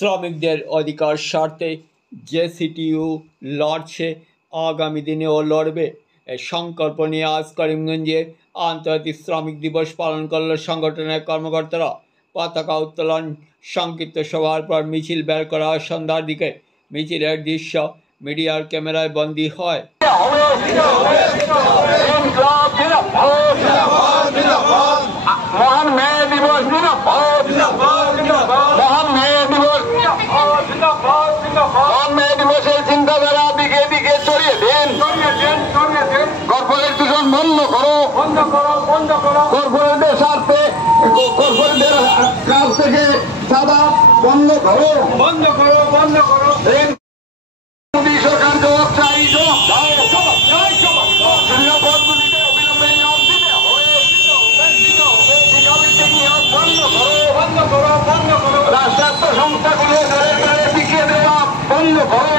শ্রমিকদের অধিকার স্বার্থে জেসিটিইউ লড়ছে, আগামী দিনেও লড়বে। এই সংকল্প নিয়ে আজ করিমগঞ্জে আন্তর্জাতিক শ্রমিক দিবস পালন করল সংগঠনের কর্মকর্তারা। পতাকা উত্তোলন, সংক্ষিপ্ত সভার পর মিছিল বের করা হয় সন্ধ্যার দিকে। মিছিলের দৃশ্য মিডিয়ার ক্যামেরায় বন্দী হয়। চিন্তাধারা দিকে দিকে ছড়িয়ে দিন। কর্পোরেট দূষণ বন্ধ করো, কর্পোরেটদের স্বার্থে, কর্পোরেটদের কাছ থেকে চাঁদা বন্ধ করো। সরকার জবাব চাই, নিরাপদগুলিতে অবিলম্বে নিয়োগ দিতে হবে। রাষ্ট্রায়ত্ত সংস্থাগুলো ঘরে ঘরে শিখিয়ে দেওয়া বন্ধ করো।